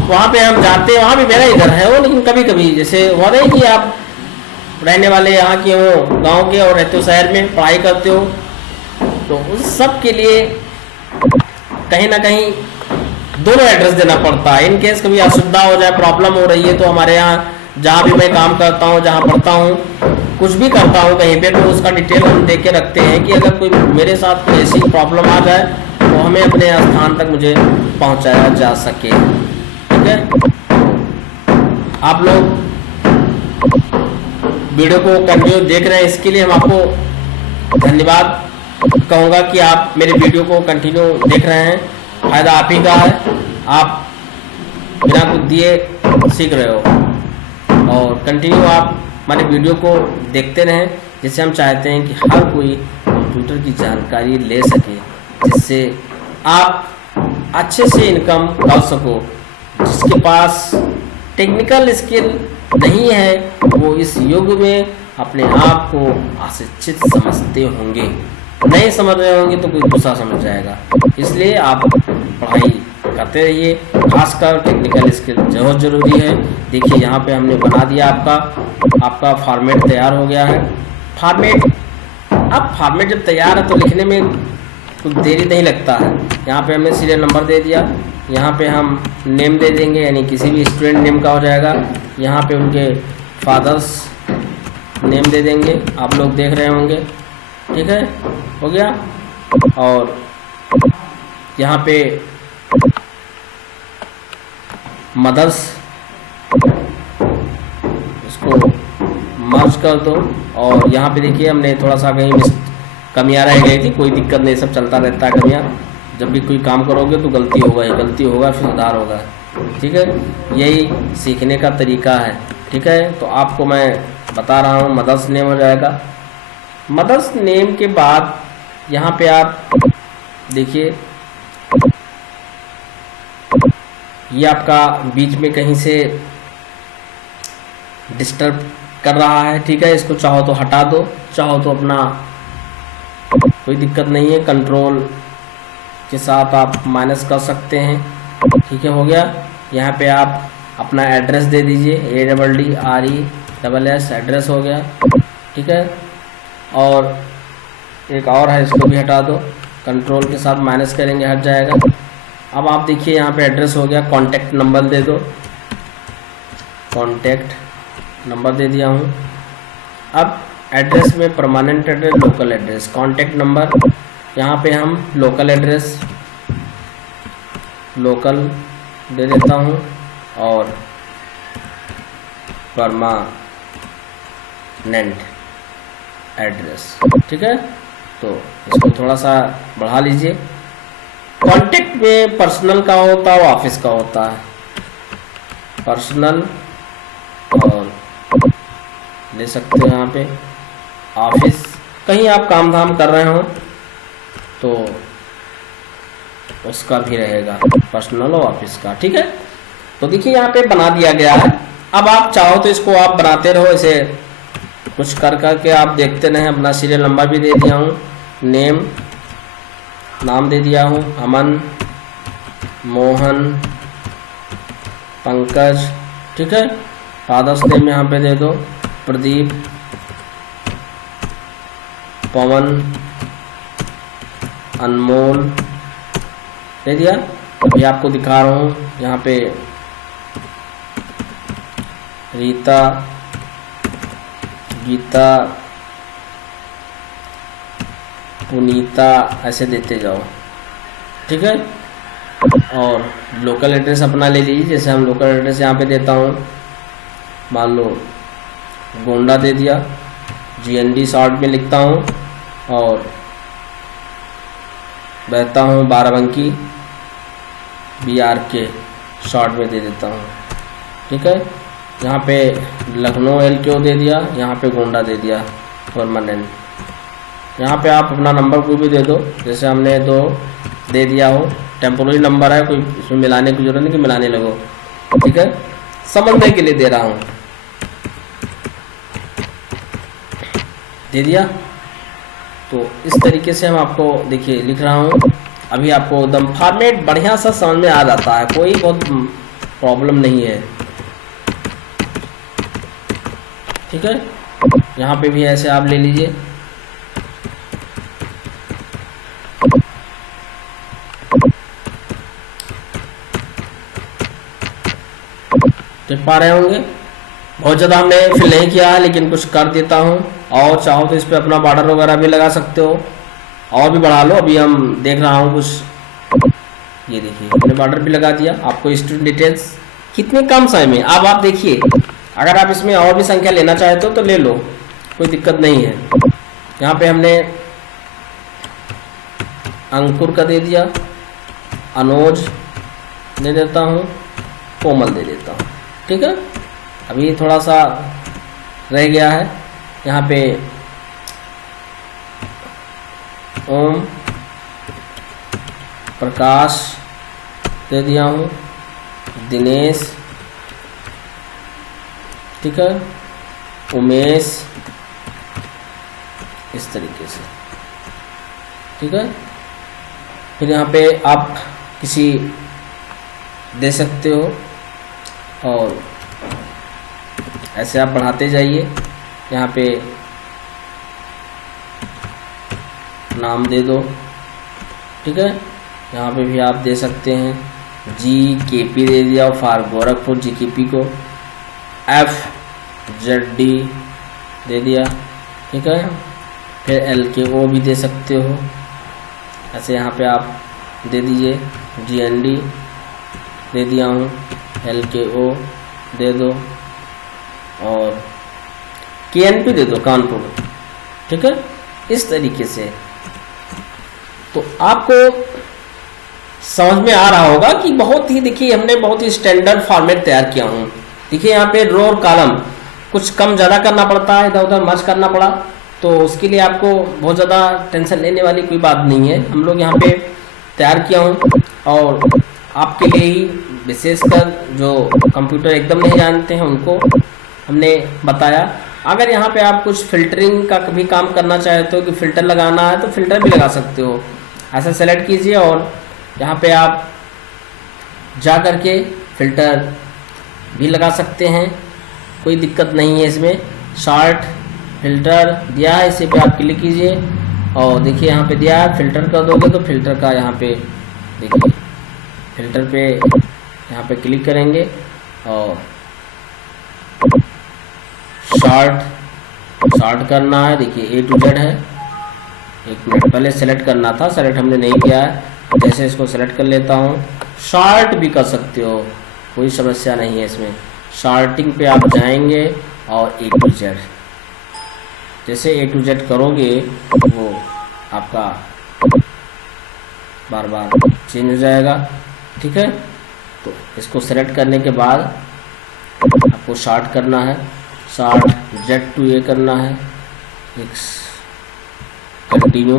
वहाँ पे हम जाते हैं, वहाँ भी मेरा ही घर है वो, लेकिन कभी कभी जैसे हुआ नहीं कि आप रहने वाले यहाँ के हो गांव के और रहते हो शहर में, पढ़ाई करते हो, तो उस सब के लिए कहीं ना कहीं दोनों एड्रेस देना पड़ता है। इन केस कभी असुविधा हो जाए, प्रॉब्लम हो रही है, तो हमारे यहाँ जहाँ भी मैं काम करता हूँ, जहाँ पढ़ता हूँ, कुछ भी करता हूँ कहीं पे, तो उसका डिटेल हम दे के रखते हैं कि अगर कोई मेरे साथ कोई ऐसी प्रॉब्लम आ जाए तो हमें अपने स्थान तक मुझे पहुँचाया जा सके, ठीक है। आप लोग वीडियो को कंटिन्यू देख रहे हैं, इसके लिए हम आपको धन्यवाद कहूँगा कि आप मेरे वीडियो को कंटिन्यू देख रहे हैं। फायदा आप ही का है, आप बिना कुछ दिए सीख रहे हो और कंटिन्यू आप हमारे वीडियो को देखते रहें, जिससे हम चाहते हैं कि हर कोई कंप्यूटर की जानकारी ले सके, जिससे आप अच्छे से इनकम कर सको। जिसके पास टेक्निकल स्किल नहीं है वो इस युग में अपने आप को अशिक्षित समझते होंगे, नहीं समझ रहे होंगे तो कोई दूसरा समझ जाएगा। इसलिए आप पढ़ाई करते रहिए, खासकर टेक्निकल स्किल बहुत ज़रूरी है। देखिए यहाँ पे हमने बना दिया, आपका फॉर्मेट तैयार हो गया है। अब फॉर्मेट जब तैयार है तो लिखने में कुछ देरी नहीं लगता है। यहाँ पे हमने सीरियल नंबर दे दिया, यहाँ पे हम नेम दे देंगे, यानी किसी भी स्टूडेंट नेम का हो जाएगा। यहाँ पे उनके फादर्स नेम दे देंगे, आप लोग देख रहे होंगे, ठीक है, हो गया। और यहाँ पे मदर्स, इसको मर्ज कर दो। और यहाँ पे देखिए हमने थोड़ा सा कहीं कमियाँ रह गई थी, कोई दिक्कत नहीं, सब चलता रहता है कमियाँ। जब भी कोई काम करोगे तो गलती होगा ही, गलती होगा फिर सुधार होगा, ठीक है। यही सीखने का तरीका है, ठीक है। तो आपको मैं बता रहा हूँ, मदर्स नेम हो जाएगा। मदर्स नेम के बाद यहाँ पे आप देखिए, ये आपका बीच में कहीं से डिस्टर्ब कर रहा है, ठीक है। इसको चाहो तो हटा दो, चाहो तो अपना कोई दिक्कत नहीं है, कंट्रोल के साथ आप माइनस कर सकते हैं, ठीक है, हो गया। यहाँ पे आप अपना एड्रेस दे दीजिए, ADDRESS एड्रेस हो गया, ठीक है। और एक और है, इसको भी हटा दो, कंट्रोल के साथ माइनस करेंगे, हट जाएगा। अब आप देखिए यहाँ पे एड्रेस हो गया, कॉन्टैक्ट नंबर दे दो, कॉन्टैक्ट नंबर दे दिया हूँ। अब एड्रेस में permanent address, local address, contact number, यहाँ पे हम लोकल एड्रेस लोकल दे देता हूँ और परमानेंट एड्रेस, ठीक है। तो इसको थोड़ा सा बढ़ा लीजिए। कॉन्टैक्ट में पर्सनल का होता है, ऑफिस का होता है, पर्सनल और ले सकते हो यहाँ पे ऑफिस। कहीं आप काम धाम कर रहे हो तो उसका भी रहेगा, पर्सनल और ऑफिस का, ठीक है। तो देखिए यहाँ पे बना दिया गया है। अब आप चाहो तो इसको आप बनाते रहो, इसे कुछ कर करके आप देखते रहें। अपना सीरियल नंबर भी दे दिया हूँ, नेम नाम दे दिया हूँ, अमन, मोहन, पंकज, ठीक है। फादर्स नेम यहाँ पे दे दो, प्रदीप, पवन, अनमोल दे दिया। अभी आपको दिखा रहा हूँ यहाँ पे रीता, गीता, पुनीता, ऐसे देते जाओ, ठीक है। और लोकल एड्रेस अपना ले लीजिए, जैसे हम लोकल एड्रेस यहाँ पे देता हूँ, मान लो गोंडा दे दिया, GND शॉर्ट में लिखता हूँ, और बहता हूँ बाराबंकी, BRK शॉर्ट में दे देता हूँ, ठीक है। यहाँ पे लखनऊ LKO दे दिया, यहाँ पे गोंडा दे दिया परमानेंट। यहाँ पे आप अपना नंबर कोई भी दे दो, जैसे हमने 2 दे दिया हो, टेम्पोररी नंबर है, कोई इसमें मिलाने की जरूरत नहीं कि मिलाने लगो, ठीक है, समझने के लिए दे रहा हूँ, दे दिया। तो इस तरीके से हम आपको देखिए लिख रहा हूँ। अभी आपको एकदम फॉर्मेट बढ़िया सा समझ में आ जाता है, कोई बहुत प्रॉब्लम नहीं है, ठीक है। यहाँ पे भी ऐसे आप ले लीजिए, देख पा रहे होंगे। बहुत ज़्यादा हमने फिल नहीं किया है, लेकिन कुछ कर देता हूँ। और चाहो तो इस पे अपना बॉर्डर वगैरह भी लगा सकते हो, और भी बढ़ा लो। अभी हम देख रहा हूँ कुछ, ये देखिए हमने बॉर्डर भी लगा दिया। आपको स्टूडेंट डिटेल्स कितने कम समय में, अब आप देखिए, अगर आप इसमें और भी संख्या लेना चाहते हो तो ले लो, कोई दिक्कत नहीं है। यहाँ पे हमने अंकुर का दे दिया, अनोज दे देता हूँ, कोमल दे देता हूँ, ठीक है। अभी थोड़ा सा रह गया है, यहाँ पे ओम प्रकाश दे दिया हूँ, दिनेश, ठीक है, उमेश, इस तरीके से, ठीक है। फिर यहाँ पे आप किसी दे सकते हो, और ऐसे आप बढ़ाते जाइए। यहाँ पे नाम दे दो, ठीक है। यहाँ पे भी आप दे सकते हैं GKP दे दिया फॉर गोरखपुर GKP को, FZD दे दिया, ठीक है। फिर LKO भी दे सकते हो, ऐसे यहाँ पे आप दे दीजिए, GND दे दिया हूँ, LKO दे दो और KNP दे दो कानपुर, ठीक है। इस तरीके से तो आपको समझ में आ रहा होगा कि बहुत ही, देखिए हमने बहुत ही स्टैंडर्ड फॉर्मेट तैयार किया हूँ। देखिए यहाँ पे रो और कॉलम कुछ कम ज़्यादा करना पड़ता है, इधर उधर मर्ज करना पड़ा, तो उसके लिए आपको बहुत ज़्यादा टेंशन लेने वाली कोई बात नहीं है। हम लोग यहाँ पे तैयार किया हूँ और आपके लिए ही, विशेषकर जो कंप्यूटर एकदम नहीं जानते हैं उनको हमने बताया। अगर यहाँ पे आप कुछ फिल्टरिंग का भी काम करना चाहते हो कि फ़िल्टर लगाना है तो फ़िल्टर भी लगा सकते हो। ऐसा सेलेक्ट कीजिए और यहाँ पे आप जा कर के फ़िल्टर भी लगा सकते हैं, कोई दिक्कत नहीं है इसमें। शॉर्ट फिल्टर दिया है, इसी पे आप क्लिक कीजिए और देखिए यहाँ पे दिया है फ़िल्टर कर दोगे तो फ़िल्टर का यहाँ पे देखिए, फ़िल्टर पे यहाँ पे क्लिक करेंगे और शॉर्ट करना है। देखिए A to Z है, एक मिनट पहले सेलेक्ट करना था, सेलेक्ट हमने नहीं किया है, जैसे इसको सेलेक्ट कर लेता हूँ। शॉर्ट भी कर सकते हो, कोई समस्या नहीं है इसमें। शॉर्टिंग पे आप जाएंगे और A to Z, जैसे A to Z करोगे वो आपका बार बार चेंज हो जाएगा, ठीक है। तो इसको सेलेक्ट करने के बाद आपको शॉर्ट करना है, शॉर्ट Z to A करना है, एक कंटिन्यू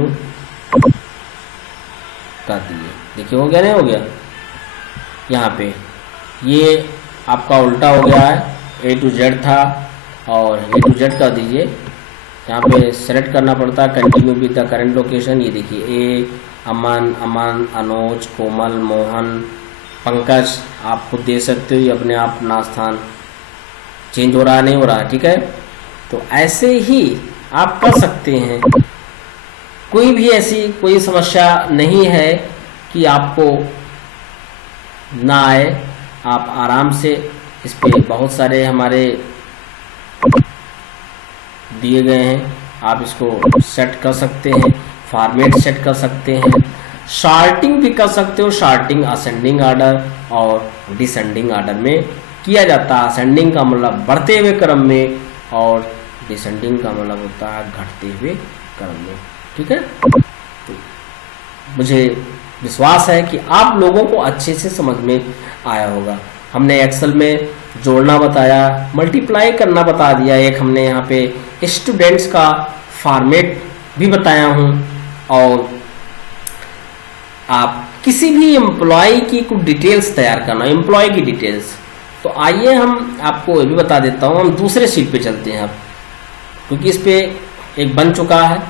कर दिए। देखिए हो गया, नहीं हो गया, यहाँ पे ये आपका उल्टा हो गया है, A to Z था और A to Z कर दीजिए। यहाँ पे सेलेक्ट करना पड़ता है continue with the current location. ये देखिए A, अमन, अनुज, कोमल, मोहन, पंकज, आप खुद दे सकते हो, ये अपने आप अपना स्थान चेंज हो रहा है, नहीं हो रहा है, ठीक है। तो ऐसे ही आप कर सकते हैं, कोई भी ऐसी कोई समस्या नहीं है कि आपको ना आए। आप आराम से इस पे बहुत सारे हमारे दिए गए हैं, आप इसको सेट कर सकते हैं, फॉर्मेट सेट कर सकते हैं, शॉर्टिंग भी कर सकते हो। शॉर्टिंग असेंडिंग ऑर्डर और डिसेंडिंग ऑर्डर में किया जाता है। असेंडिंग का मतलब बढ़ते हुए क्रम में और डिसेंडिंग का मतलब होता है घटते हुए क्रम में, ठीक है। तो मुझे विश्वास है कि आप लोगों को अच्छे से समझ में आया होगा। हमने एक्सेल में जोड़ना बताया, मल्टीप्लाई करना बता दिया, एक हमने यहाँ पे स्टूडेंट्स का फॉर्मेट भी बताया हूँ, और आप किसी भी एम्प्लॉय की कुछ डिटेल्स तैयार करना, एम्प्लॉय की डिटेल्स। तो आइए हम आपको ये भी बता देता हूँ, हम दूसरे शीट पे चलते हैं अब, क्योंकि इस पे एक बन चुका है,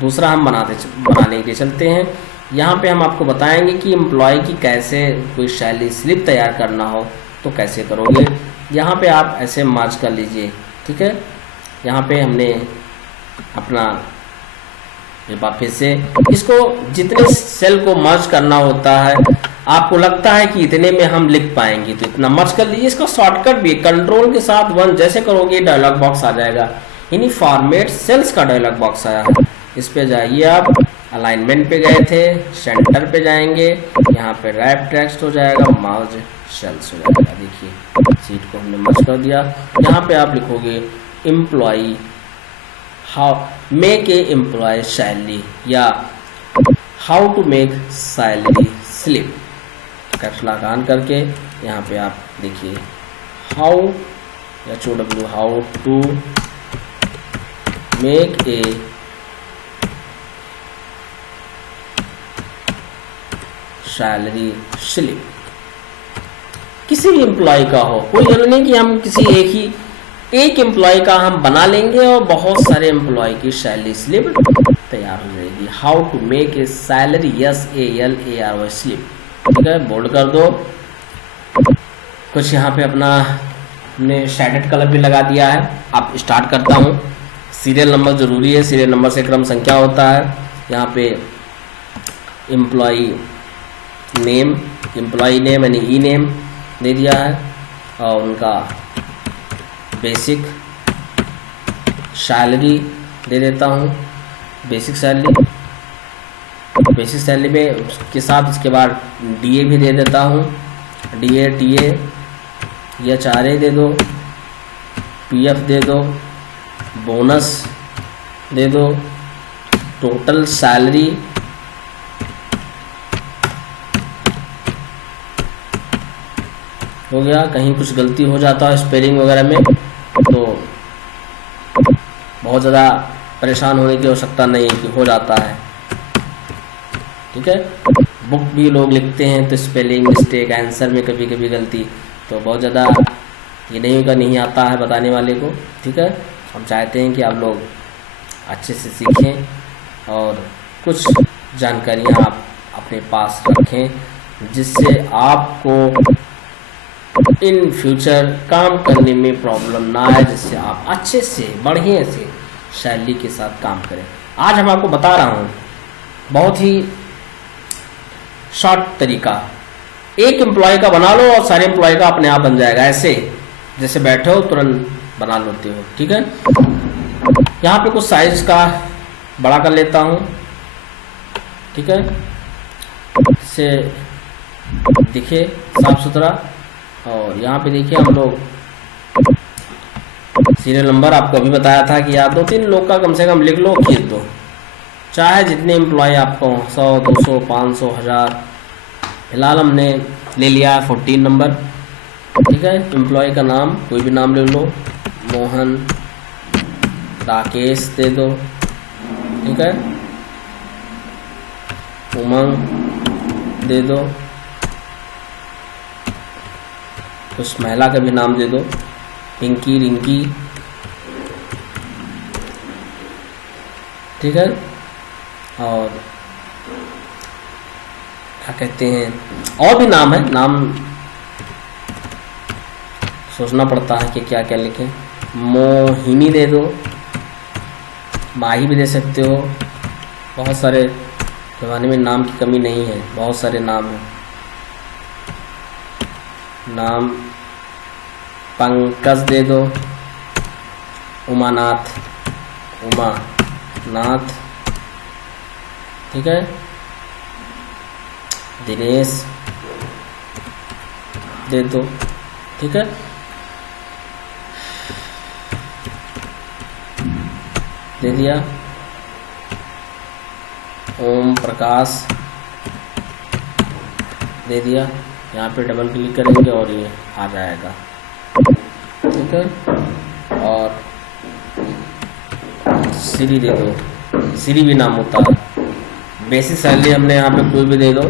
दूसरा हम बनाने के चलते हैं। यहाँ पे हम आपको बताएंगे कि एम्प्लॉय की कैसे कोई सैलरी स्लिप तैयार करना हो तो कैसे करोगे। यहाँ पे आप ऐसे मर्ज कर लीजिए, ठीक है। यहाँ पे हमने अपना फिर से इसको जितने सेल को मर्ज करना होता है, आपको लगता है कि इतने में हम लिख पाएंगे तो इतना मर्ज कर लीजिए। इसका शॉर्टकट भी कंट्रोल के साथ 1 जैसे करोगे डायलॉग बॉक्स आ जाएगा, यानी फॉर्मेट सेल्स का डायलॉग बॉक्स आया है। इस पे जाइए, आप अलाइनमेंट पे गए थे, सेंटर पे जाएंगे, यहाँ पे रैप टेक्स्ट हो जाएगा, मर्ज सेल्स हो जाएगा। देखिए सीट को हमने मर्ज कर दिया। यहाँ पे आप लिखोगे employ, how make a employ salary या how to make salary slip, caps lock on करके यहाँ पे आप देखिए how HOW how to make a salary slip. किसी भी एम्प्लॉय का हो, कोई जरूरी नहीं कि हम किसी एक एम्प्लॉय का हम बना लेंगे और बहुत सारे एम्प्लॉय की सैलरी स्लिप तैयार हो जाएगी। How to make a salary SALARY slip, ठीक है, बोल्ड कर दो। कुछ यहाँ पे अपना हमने शेडेड कलर भी लगा दिया है। आप स्टार्ट करता हूँ, सीरियल नंबर जरूरी है, सीरियल नंबर से क्रम संख्या होता है। यहाँ पे एम्प्लॉई नेम यानी ई नेम दे दिया है, और उनका बेसिक सैलरी दे देता हूँ, बेसिक सैलरी में उसके साथ इसके बाद डीए भी दे देता हूँ, डीए टीए या चारे दे दो, पीएफ दे दो, बोनस दे दो, टोटल सैलरी हो गया। कहीं कुछ गलती हो जाता है स्पेलिंग वगैरह में तो बहुत ज़्यादा परेशान होने की आवश्यकता नहीं है कि हो जाता है, ठीक है। बुक भी लोग लिखते हैं तो स्पेलिंग मिस्टेक, आंसर में कभी कभी गलती, तो बहुत ज़्यादा ये नहीं आता है बताने वाले को, ठीक है। हम चाहते हैं कि आप लोग अच्छे से सीखें और कुछ जानकारियाँ आप अपने पास रखें जिससे आपको इन फ्यूचर काम करने में प्रॉब्लम ना आए, जिससे आप अच्छे से बढ़िया से शैली के साथ काम करें। आज हम आपको बता रहा हूँ बहुत ही शॉर्ट तरीका, एक एम्प्लॉय का बना लो और सारे एम्प्लॉय का अपने आप बन जाएगा, ऐसे जैसे बैठे हो तुरंत बना लेते हो, ठीक है। यहाँ पे कुछ साइज का बड़ा कर लेता हूँ, ठीक है, इससे दिखे साफ सुथरा। और यहाँ पे देखिए हम लोग सीरियल नंबर आपको अभी बताया था कि यार 2-3 लोग का कम से कम लिख लो, खींच दो, चाहे जितने एम्प्लॉय आपको 100, 200, 500, 1000। फिलहाल हमने ले लिया है 14 नंबर, ठीक है। एम्प्लॉय का नाम कोई भी नाम ले लो, मोहन, राकेश दे दो, ठीक है, उमंग दे दो, कुछ महिला का भी नाम दे दो, पिंकी, रिंकी, ठीक है। और क्या कहते हैं, और भी नाम है, नाम सोचना पड़ता है कि क्या क्या लिखें। मोहिनी दे दो, माही भी दे सकते हो, बहुत सारे ज़माने में नाम की कमी नहीं है, बहुत सारे नाम हैं। नाम पंकज दे दो, उमानाथ, उमानाथ, ठीक है, दिनेश दे दो, ठीक है। दे दिया। ओम प्रकाश दे दिया, यहाँ पे डबल क्लिक करेंगे और ये आ जाएगा, ठीक है। और श्री दे दो, श्री भी नाम होता है। बेसिक सैलरी हमने यहाँ पे कोई भी दे दो,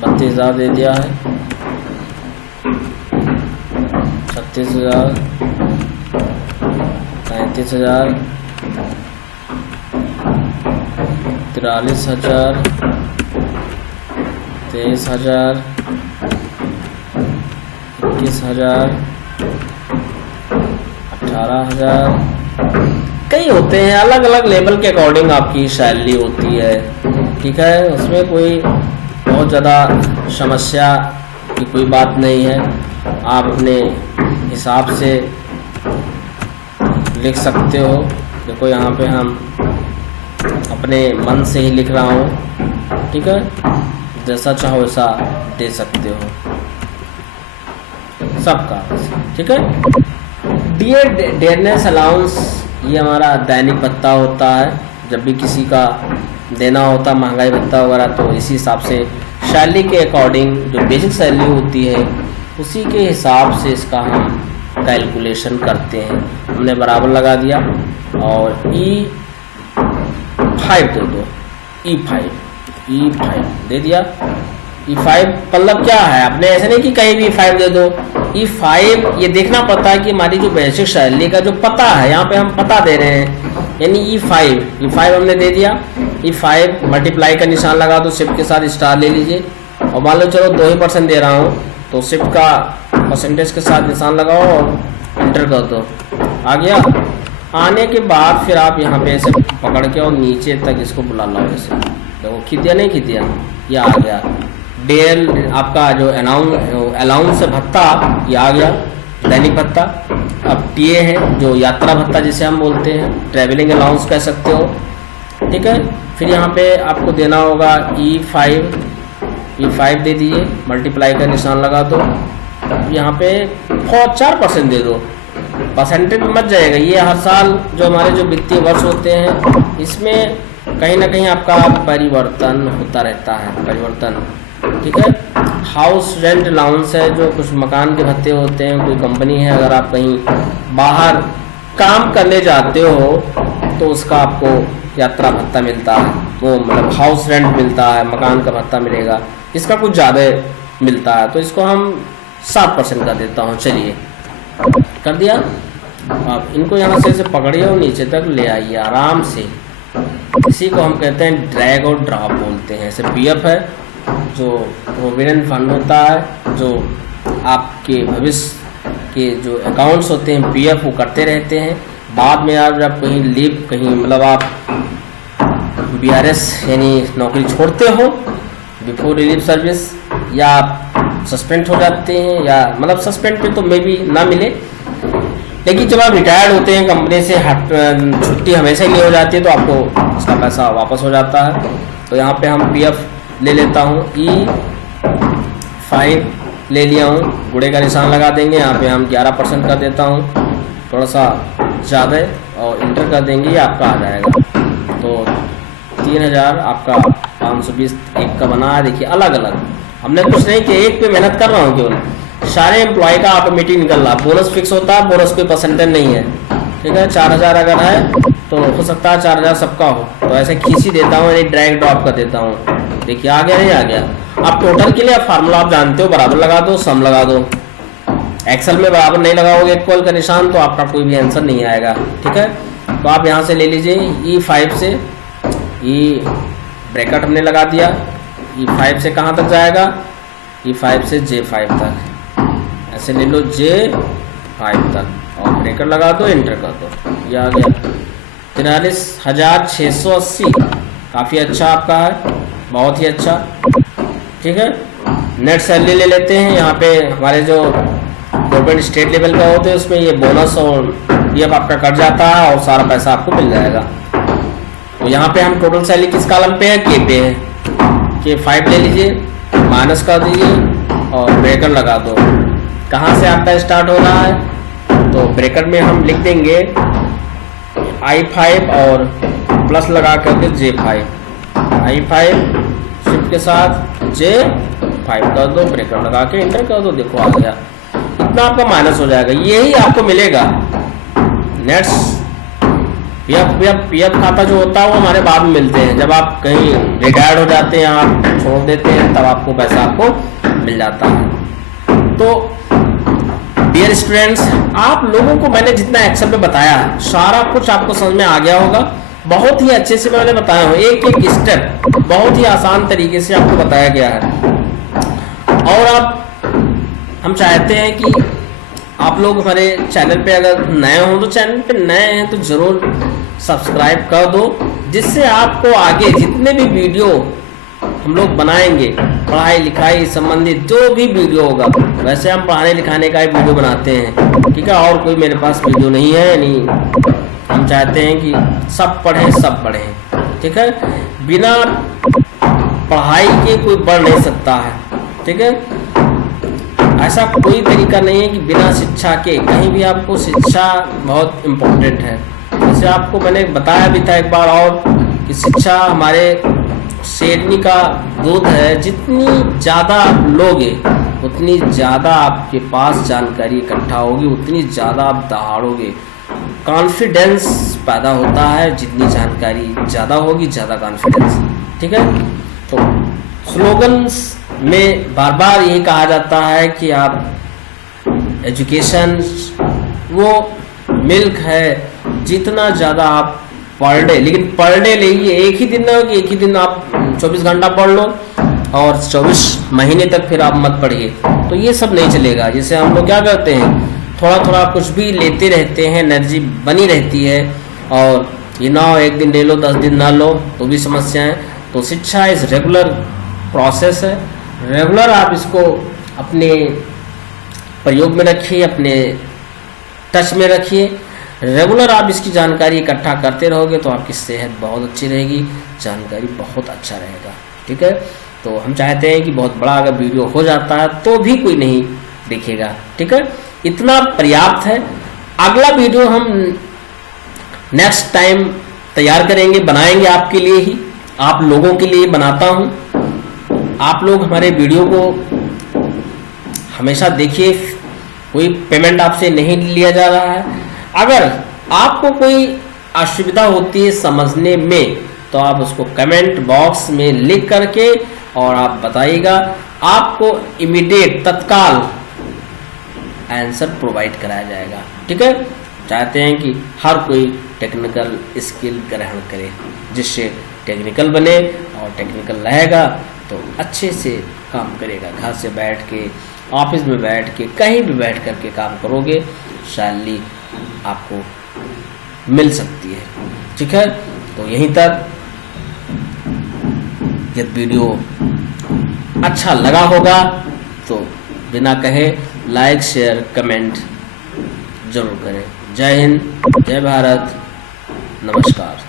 32,000 दे दिया है, 36,000, 35,000, 43,000, 23,000, 21,000, 18,000। कई होते हैं, अलग अलग लेवल के अकॉर्डिंग आपकी सैलरी होती है, ठीक है। उसमें कोई बहुत ज़्यादा समस्या की कोई बात नहीं है, आप अपने हिसाब से लिख सकते हो। देखो यहाँ पे हम अपने मन से ही लिख रहा हूँ, ठीक है, जैसा चाहो वैसा दे सकते हो सबका, ठीक है। डीए डेयरनेस अलाउंस ये हमारा दैनिक भत्ता होता है, जब भी किसी का देना होता महंगाई भत्ता वगैरह तो इसी हिसाब से सैलरी के अकॉर्डिंग जो बेसिक सैलरी होती है उसी के हिसाब से इसका हम कैलकुलेशन करते हैं। हमने बराबर लगा दिया और E5 दे दो, E5 दे दिया। E5 मतलब क्या है, आपने ऐसे नहीं कि कहीं भी E5 दे दो। E5 ये देखना पड़ता है कि हमारी जो बेसिक सैलरी का जो पता है, यहाँ पे हम पता दे रहे हैं, यानी E5 हमने दे दिया। E5 मल्टीप्लाई का निशान लगा दो, शिफ्ट के साथ स्टार ले लीजिए और मान लो चलो 2% दे रहा हूँ तो शिफ्ट का परसेंटेज के साथ निशान लगाओ और एंटर कर दो, आ गया। आने के बाद फिर आप यहाँ पे ऐसे पकड़ के और नीचे तक इसको बुला लो ऐसे। देखो खींच दिया नहीं खींच दिया, ये आ गया। डेल आपका जो अलाउंस भत्ता ये आ गया, दैनिक भत्ता। अब टीए है जो यात्रा भत्ता जिसे हम बोलते हैं, ट्रैवलिंग अलाउंस कह सकते हो, ठीक है। फिर यहाँ पे आपको देना होगा E5 दे दीजिए, मल्टीप्लाई का निशान लगा दो। यहाँ पे 4% दे दो, परसेंटेज मत जाएगा। ये हर साल जो हमारे जो वित्तीय वर्ष होते हैं इसमें कहीं ना कहीं आपका परिवर्तन होता रहता है, परिवर्तन, ठीक है। हाउस रेंट अलाउंस है जो कुछ मकान के भत्ते होते हैं। कोई कंपनी है, अगर आप कहीं बाहर काम करने जाते हो तो उसका आपको यात्रा भत्ता मिलता है, वो मतलब हाउस रेंट मिलता है, मकान का भत्ता मिलेगा, इसका कुछ ज़्यादा मिलता है। तो इसको हम 7% का देता हूँ। चलिए कर दिया। आप इनको यहाँ से पकड़िए और नीचे तक ले आइए आराम से। इसी को हम कहते हैं ड्रैग और ड्रॉप बोलते हैं। जैसे पीएफ है जो प्रोविडेंट फंड होता है, जो आपके भविष्य के जो अकाउंट्स होते हैं पीएफ वो करते रहते हैं। बाद में आप जब कहीं लीव, कहीं मतलब आप बीआरएस यानी नौकरी छोड़ते हो बिफोर रिलीव सर्विस, या आप सस्पेंड हो जाते हैं, या मतलब सस्पेंड पे तो मे बी ना मिले, लेकिन जब आप रिटायर्ड होते हैं कंपनी से, छुट्टी हमेशा ही हो जाती है, तो आपको उसका पैसा वापस हो जाता है। तो यहाँ पे हम पीएफ ले लेता हूँ, E5 ले लिया हूँ, गुड़े का निशान लगा देंगे। यहाँ पे हम 11% कर देता हूँ, थोड़ा सा ज़्यादा है, और इंटर कर देंगे, ये आपका आ जाएगा। तो 3000 आपका 520 एक का बना है। देखिए अलग अलग, हमने कुछ नहीं कि एक पे मेहनत कर रहा हूँ केवल, सारे एम्प्लॉय का ऑटोमेटिक निकल रहा। बोनस फिक्स होता है, बोनस कोई परसेंटेज नहीं है, ठीक है। 4000 अगर है तो हो सकता है 4000 सबका हो, तो ऐसे खींची देता हूँ, यानी ड्रैग ड्रॉप कर देता हूँ। देखिए आ गया नहीं आ गया। आप टोटल के लिए आप फार्मूला आप जानते हो, बराबर लगा दो, सम लगा दो। एक्सेल में बराबर नहीं लगाओगे इक्वल का निशान तो आपका कोई भी आंसर नहीं आएगा, ठीक है। तो आप यहाँ से ले लीजिए E5 से, E ब्रैकेट हमने लगा दिया, E5 से कहाँ तक जाएगा, E5 से J5 तक, ऐसे ले लो J5 तक, और ब्रैकेट लगा दो, एंटर कर दो, ये आ गया 43,680। काफ़ी अच्छा आपका है, बहुत ही अच्छा, ठीक है। नेट सैलरी ले लेते हैं। यहाँ पे हमारे जो गवर्नमेंट स्टेट लेवल का होते हैं उसमें ये बोनस और ये आपका कट जाता है और सारा पैसा आपको मिल जाएगा। तो यहाँ पे हम टोटल सैलरी किस कॉलम पे है, के पे है, K5 ले लीजिए, माइनस कर दीजिए और ब्रैकेट लगा दो। कहाँ से आपका स्टार्ट हो रहा है, तो ब्रैकेट में हम लिख देंगे I5 और प्लस लगा करके J5, I5 शिफ्ट के साथ J5 कर दो, ब्रैकेट लगा के एंटर कर दो। देखो आ गया, इतना आपका माइनस हो जाएगा। यही आपको मिलेगा नेट्स। पीएफ खाता जो होता है वो हमारे बाद में मिलते हैं, जब आप कहीं रिटायर्ड हो जाते हैं, आप छोड़ देते हैं, तब आपको पैसा आपको मिल जाता है। तो डियर स्टूडेंट्स, आप लोगों को मैंने जितना एक्सेल में बताया सारा कुछ आपको समझ में आ गया होगा। बहुत ही अच्छे से मैंने बताया हूँ, एक एक स्टेप बहुत ही आसान तरीके से आपको बताया गया है। और हम चाहते हैं कि आप लोग हमारे चैनल पे अगर नए हो, तो चैनल पे नए हैं तो ज़रूर सब्सक्राइब कर दो, जिससे आपको आगे जितने भी वीडियो हम लोग बनाएंगे, पढ़ाई लिखाई संबंधित जो भी वीडियो होगा, वैसे हम पढ़ाने लिखाने का ही वीडियो बनाते हैं, ठीक है। और कोई मेरे पास वीडियो नहीं है, नहीं, हम चाहते हैं कि सब पढ़ें, सब पढ़ें, ठीक है। बिना पढ़ाई के कोई बढ़ नहीं सकता है, ठीक है। ऐसा कोई तरीका नहीं है कि बिना शिक्षा के, कहीं भी आपको शिक्षा बहुत इम्पोर्टेंट है। जैसे आपको मैंने बताया भी था एक बार और कि शिक्षा हमारे शेरनी का दूध है, जितनी ज़्यादा आप लोगे उतनी ज़्यादा आपके पास जानकारी इकट्ठा होगी, उतनी ज़्यादा आप दहाड़ोगे। कॉन्फिडेंस पैदा होता है, जितनी जानकारी ज़्यादा होगी ज़्यादा कॉन्फिडेंस, ठीक है। तो स्लोगन्स में बार बार यही कहा जाता है कि आप एजुकेशन वो मिल्क है, जितना ज़्यादा आप पर डे, लेकिन पर डे लेंगे एक ही दिन ना, कि एक ही दिन आप 24 घंटा पढ़ लो और 24 महीने तक फिर आप मत पढ़िए, तो ये सब नहीं चलेगा। जैसे हम लोग क्या करते हैं, थोड़ा थोड़ा कुछ भी लेते रहते हैं, एनर्जी बनी रहती है। और ये ना हो एक दिन ले लो 10 दिन ना लो तो भी समस्या है। तो शिक्षा इस रेगुलर प्रोसेस है, रेगुलर आप इसको अपने प्रयोग में रखिए, अपने टच में रखिए। रेगुलर आप इसकी जानकारी इकट्ठा करते रहोगे तो आपकी सेहत बहुत अच्छी रहेगी, जानकारी बहुत अच्छा रहेगा। ठीक है, तो हम चाहते हैं कि बहुत बड़ा अगर वीडियो हो जाता है तो भी कोई नहीं देखेगा। ठीक है, इतना पर्याप्त है। अगला वीडियो हम नेक्स्ट टाइम तैयार करेंगे, बनाएंगे आपके लिए ही, आप लोगों के लिए बनाता हूँ। आप लोग हमारे वीडियो को हमेशा देखिए, कोई पेमेंट आपसे नहीं लिया जा रहा है। अगर आपको कोई असुविधा होती है समझने में तो आप उसको कमेंट बॉक्स में लिख करके और आप बताइएगा, आपको इमीडिएट तत्काल आंसर प्रोवाइड कराया जाएगा। ठीक है, चाहते हैं कि हर कोई टेक्निकल स्किल ग्रहण करे, जिससे टेक्निकल बने और टेक्निकल रहेगा तो अच्छे से काम करेगा। घर से बैठ के, ऑफिस में बैठ के, कहीं भी बैठ कर के काम करोगे, सैलरी आपको मिल सकती है। ठीक है, तो यहीं तक। यदि वीडियो अच्छा लगा होगा तो बिना कहे लाइक शेयर कमेंट जरूर करें। जय हिंद, जय भारत, नमस्कार।